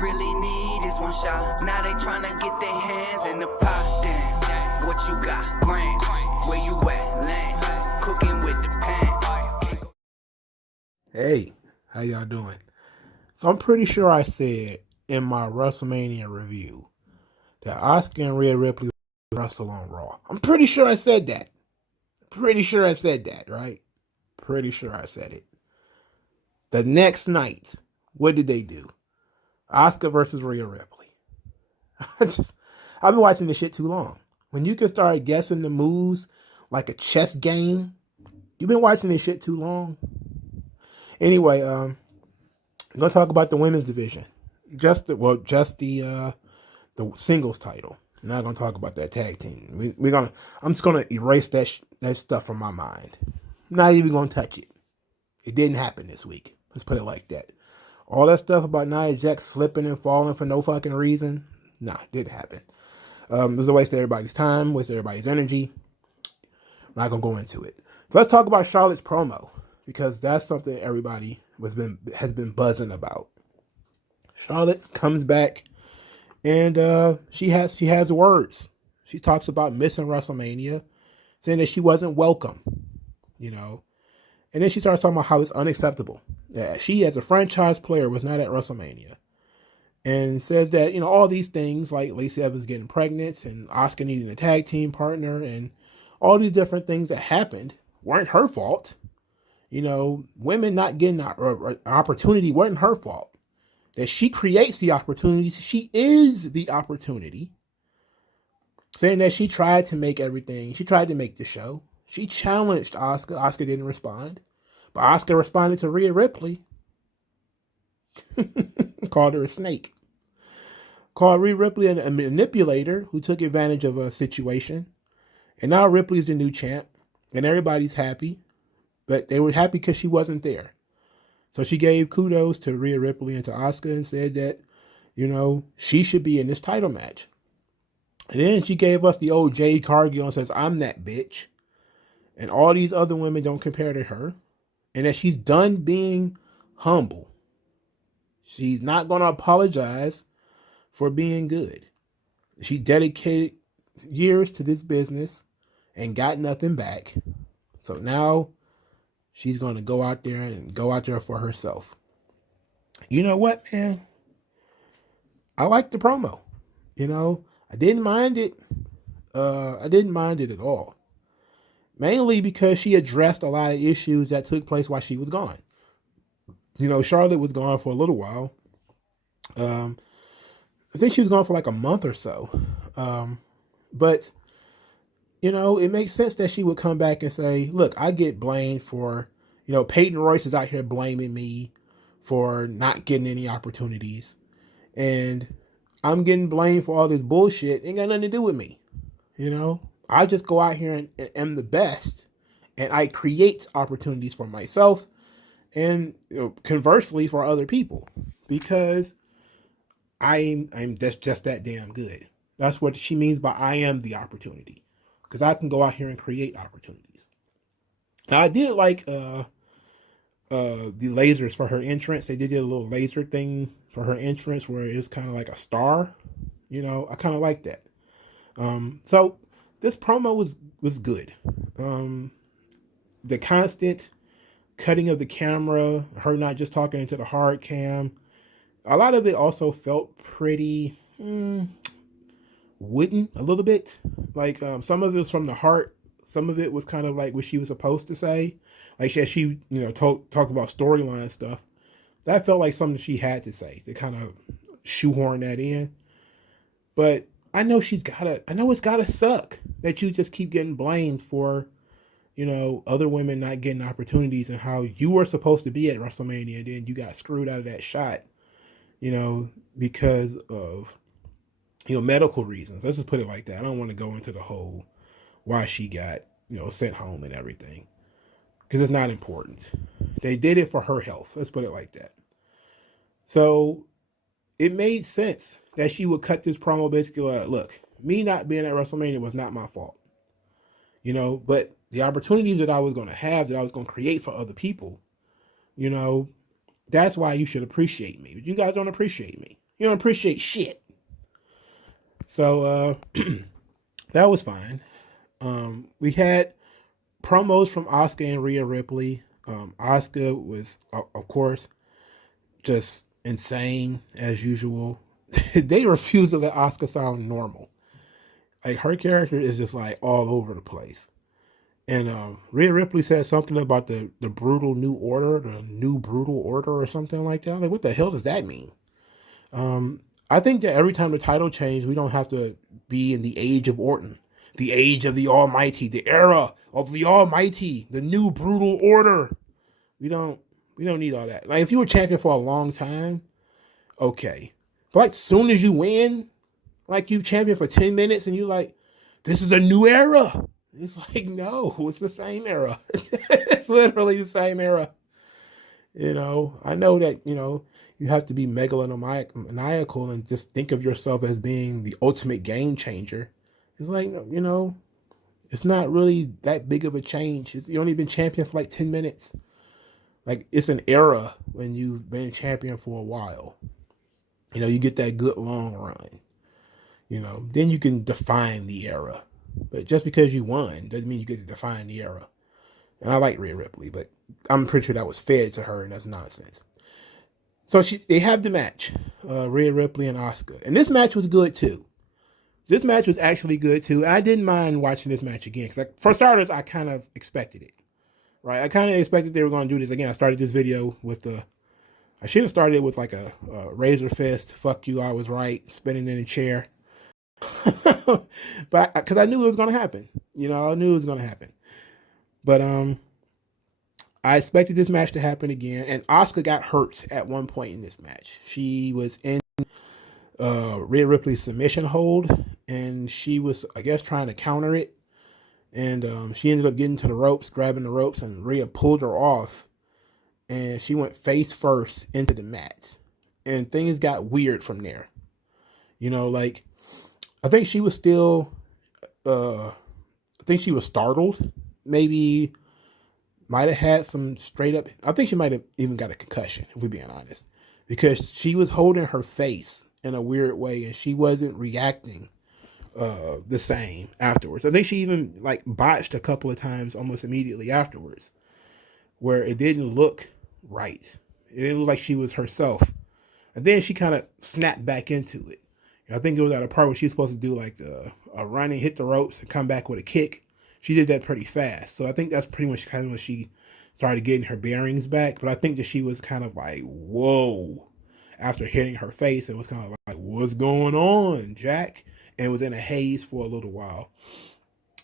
really need is one shot. Now they tryna get their hands in the pot. Damn, what you got? Grams. Where you at? Land. Cooking with the pan. Hey, how y'all doing? So I'm pretty sure I said in my WrestleMania review that Asuka and Rhea Ripley wrestle on Raw. I'm pretty sure I said that. Pretty sure I said that, right? Pretty sure I said it. The next night, what did they do? Asuka versus Rhea Ripley. I've been watching this shit too long. When you can start guessing the moves like a chess game, you've been watching this shit too long. Anyway, I'm gonna talk about the women's division. Just the singles title. I'm not gonna talk about that tag team. I'm just gonna erase that stuff from my mind. I'm not even gonna touch it. It didn't happen this week. Let's put it like that. All that stuff about Nia Jax slipping and falling for no fucking reason, nah, it didn't happen. It was a waste of everybody's time, waste of everybody's energy. I'm not gonna go into it. So let's talk about Charlotte's promo, because that's something everybody has been buzzing about. Charlotte comes back and she has words. She talks about missing WrestleMania, saying that she wasn't welcome, you know. And then she starts talking about how it's unacceptable. Yeah, she as a franchise player was not at WrestleMania. And says that, you know, all these things like Lacey Evans getting pregnant and Asuka needing a tag team partner and all these different things that happened weren't her fault. You know, women not getting an opportunity wasn't her fault. That she creates the opportunities. She is the opportunity. Saying that she tried to make everything. She tried to make the show. She challenged Asuka. Asuka didn't respond. But Asuka responded to Rhea Ripley. Called her a snake. Called Rhea Ripley a manipulator who took advantage of a situation. And now Ripley's the new champ. And everybody's happy. But they were happy because she wasn't there. So she gave kudos to Rhea Ripley and to Asuka and said that, you know, she should be in this title match. And then she gave us the old Jade Cargill and says, I'm that bitch. And all these other women don't compare to her. And that she's done being humble. She's not going to apologize for being good. She dedicated years to this business and got nothing back. So now she's going to go out there for herself. You know what, man? I like the promo. You know, I didn't mind it. I didn't mind it at all. Mainly because she addressed a lot of issues that took place while she was gone. You know, Charlotte was gone for a little while. I think she was gone for like a month or so. But, you know, it makes sense that she would come back and say, look, I get blamed for, you know, Peyton Royce is out here blaming me for not getting any opportunities. And I'm getting blamed for all this bullshit. Ain't got nothing to do with me. You know, I just go out here and am the best. And I create opportunities for myself and, you know, conversely for other people. Because I'm just that damn good. That's what she means by I am the opportunity. Because I can go out here and create opportunities. Now I did like the lasers for her entrance. They did a little laser thing for her entrance where it was kind of like a star. You know, I kind of like that. So this promo was good. The constant cutting of the camera, her not just talking into the hard cam, a lot of it also felt pretty wooden a little bit. Like some of it was from the heart. Some of it was kind of like what she was supposed to say. Like she you know, talked about storyline stuff. That felt like something she had to say. To kind of shoehorn that in. But I know it's gotta suck that you just keep getting blamed for, you know, other women not getting opportunities and how you were supposed to be at WrestleMania and then you got screwed out of that shot, you know, because of, you know, medical reasons. Let's just put it like that. I don't want to go into the whole why she got, you know, sent home and everything, because it's not important. They did it for her health. Let's put it like that. So it made sense that she would cut this promo basically like, look, me not being at WrestleMania was not my fault. You know, but the opportunities that I was going to have, that I was going to create for other people, you know, that's why you should appreciate me. But you guys don't appreciate me. You don't appreciate shit. So that was fine. We had promos from Asuka and Rhea Ripley. Asuka was, of course, just insane as usual. They refuse to let Asuka sound normal. Like her character is just like all over the place. And Rhea Ripley said something about the brutal new order, the new brutal order, or something like that. I'm like, what the hell does that mean? I think that every time the title change, we don't have to be in the age of Orton, the age of the Almighty, the era of the Almighty, the new brutal order. We don't need all that. Like if you were champion for a long time, okay. But like soon as you win, like you champion for 10 minutes and you like, this is a new era. It's like, no, it's the same era. It's literally the same era. I know that, you have to be megalomaniacal and just think of yourself as being the ultimate game changer. It's like, it's not really that big of a change. You only been champion for like 10 minutes. Like it's an era when you've been champion for a while. You get that good long run. Then you can define the era. But just because you won doesn't mean you get to define the era. And I like Rhea Ripley, but I'm pretty sure that was fed to her, and that's nonsense. So they have the match, Rhea Ripley and Asuka. And this match was good, too. This match was actually good, too. I didn't mind watching this match again. Because for starters, I kind of expected it. Right? I kind of expected they were going to do this again. I started this video with I should have started with like a razor fist, fuck you, I was right, spinning in a chair. But because I knew it was going to happen. I knew it was going to happen. But I expected this match to happen again, and Asuka got hurt at one point in this match. She was in Rhea Ripley's submission hold, and she was, I guess, trying to counter it. And she ended up getting to the ropes, grabbing the ropes, and Rhea pulled her off, and she went face first into the mat. And things got weird from there. Like, I think she was still, I think she was startled, maybe might have had some straight up, I think she might have even got a concussion, if we're being honest, because she was holding her face in a weird way and she wasn't reacting the same afterwards. I think she even like botched a couple of times almost immediately afterwards, where it didn't look right. It didn't look like she was herself. And then she kind of snapped back into it. I think it was at a part where she was supposed to do like a run and hit the ropes and come back with a kick. She did that pretty fast. So I think that's pretty much kind of when she started getting her bearings back. But I think that she was kind of like, whoa, after hitting her face. It was kind of like, what's going on, Jack? And was in a haze for a little while.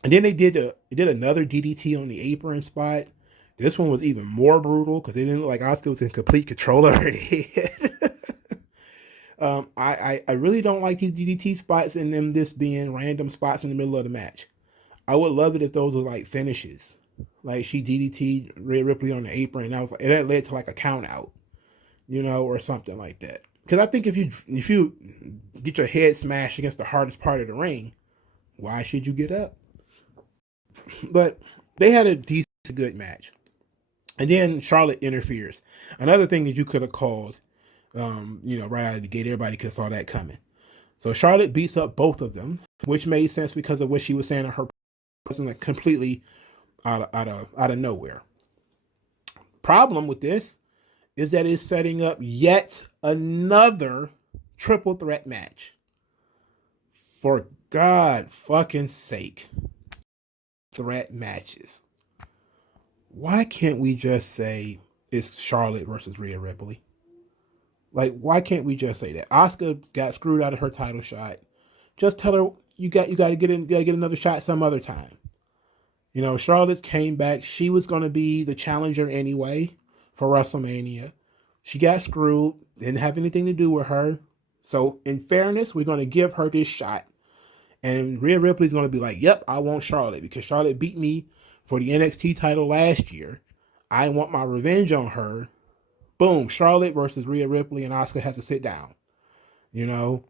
And then they did another DDT on the apron spot. This one was even more brutal because it didn't look like Asuka was in complete control of her head. I really don't like these DDT spots and them just being random spots in the middle of the match. I would love it if those were like finishes. Like she DDT'd Rhea Ripley on the apron and that led to like a count out, or something like that. Because I think if you get your head smashed against the hardest part of the ring, why should you get up? But they had a decent good match. And then Charlotte interferes. Another thing that you could have called, right out of the gate, everybody could have saw that coming. So Charlotte beats up both of them, which made sense because of what she was saying in her person, like completely out of nowhere. Problem with this is that it's setting up yet another triple threat match. For God fucking sake. Threat matches. Why can't we just say it's Charlotte versus Rhea Ripley? Like, why can't we just say that? Asuka got screwed out of her title shot. Just tell her you got to get another shot some other time. Charlotte came back. She was going to be the challenger anyway for WrestleMania. She got screwed. Didn't have anything to do with her. So, in fairness, we're going to give her this shot. And Rhea Ripley's going to be like, yep, I want Charlotte because Charlotte beat me for the NXT title last year. I want my revenge on her. Boom, Charlotte versus Rhea Ripley, and Asuka has to sit down. And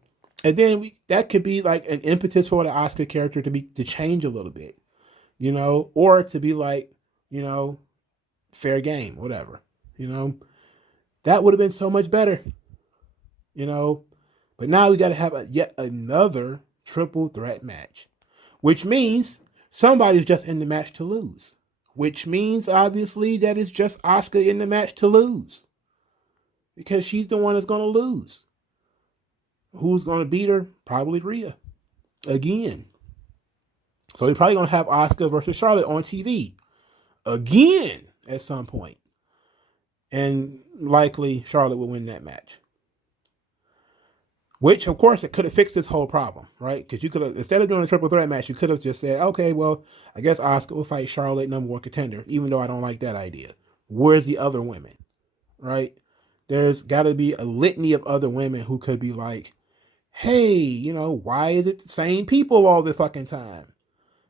then that could be like an impetus for the Asuka character to change a little bit. Or to be like, fair game, whatever. That would have been so much better. But now we got to have yet another triple threat match, which means somebody's just in the match to lose. Which means, obviously, that it's just Asuka in the match to lose. Because she's the one that's going to lose. Who's going to beat her? Probably Rhea. Again. So we're probably going to have Asuka versus Charlotte on TV. Again at some point. And likely Charlotte will win that match. Which, of course, it could have fixed this whole problem, right? Because you could have, instead of doing a triple threat match, you could have just said, okay, well, I guess Asuka will fight Charlotte, number one contender, even though I don't like that idea. Where's the other women, right? There's got to be a litany of other women who could be like, hey, you know, why is it the same people all the fucking time?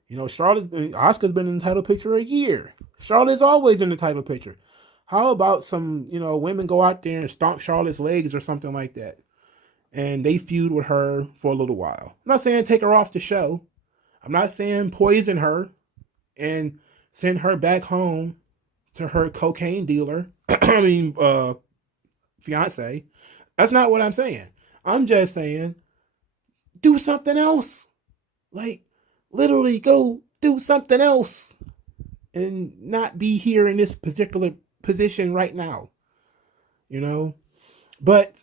You know, Asuka's been in the title picture a year. Charlotte's always in the title picture. How about some, you know, women go out there and stomp Charlotte's legs or something like that? And they feud with her for a little while. I'm not saying take her off the show. I'm not saying poison her and send her back home to her cocaine dealer. Fiance. That's not what I'm saying. I'm just saying, do something else. Like, literally go do something else and not be here in this particular position right now. You know? But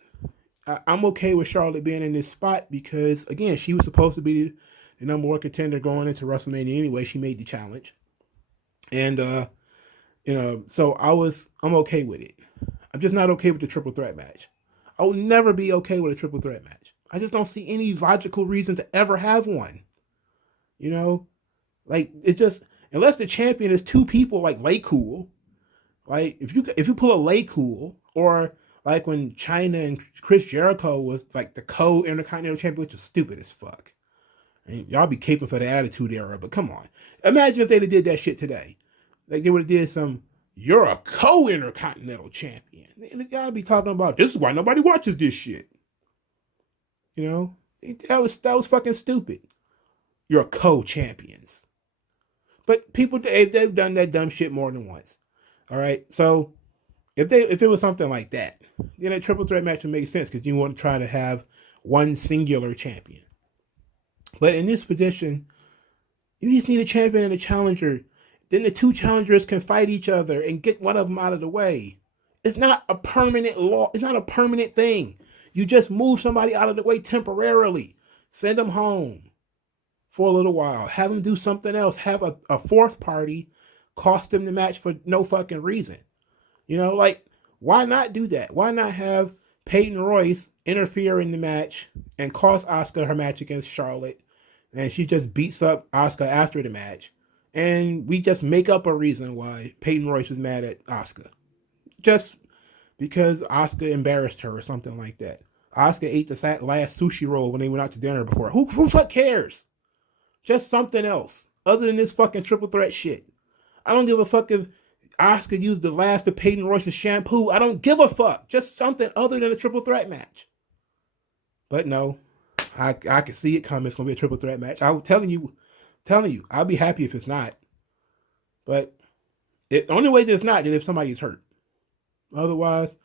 I'm okay with Charlotte being in this spot because, again, she was supposed to be the number one contender going into WrestleMania anyway. She made the challenge. And, you know, so I'm okay with it. I'm just not okay with the triple threat match. I will never be okay with a triple threat match. I just don't see any logical reason to ever have one. You know? Like, it's just, unless the champion is two people like LayCool. Like, if you pull a LayCool, or like when Chyna and Chris Jericho was like the co-intercontinental champion, which was stupid as fuck. And y'all be caping for the Attitude Era, but come on. Imagine if they'd have did that shit today. Like they would have did some, you're a co-intercontinental champion. They gotta be talking about, this is why nobody watches this shit. You know? That was fucking stupid. You're co-champions. But people, they've done that dumb shit more than once. All right? So, if it was something like that, then a triple threat match would make sense because you want to try to have one singular champion. But in this position, you just need a champion and a challenger. Then the two challengers can fight each other and get one of them out of the way. It's not a permanent law. It's not a permanent thing. You just move somebody out of the way temporarily. Send them home for a little while. Have them do something else. Have a fourth party cost them the match for no fucking reason. You know, like, why not do that? Why not have Peyton Royce interfere in the match and cost Asuka her match against Charlotte, and she just beats up Asuka after the match, and we just make up a reason why Peyton Royce is mad at Asuka, just because Asuka embarrassed her or something like that. Asuka ate the last sushi roll when they went out to dinner before. Who fuck cares? Just something else other than this fucking triple threat shit. I don't give a fuck if Asuka used the last of Peyton Royce's shampoo. I don't give a fuck. Just something other than a triple threat match. But no, I can see it coming. It's gonna be a triple threat match. I'm telling you, I'll be happy if it's not. But the only way that it's not is if somebody's hurt. Otherwise,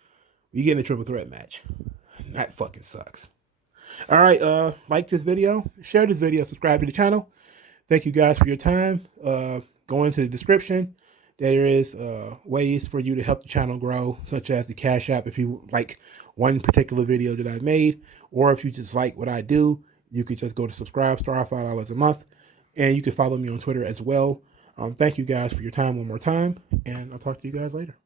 we get in a triple threat match. That fucking sucks. All right, like this video, share this video, subscribe to the channel. Thank you guys for your time. Go into the description. There is ways for you to help the channel grow, such as the Cash App if you like one particular video that I've made, or if you just like what I do, you could just go to Subscribestar, $5 a month, and you can follow me on Twitter as well. Thank you guys for your time one more time, and I'll talk to you guys later.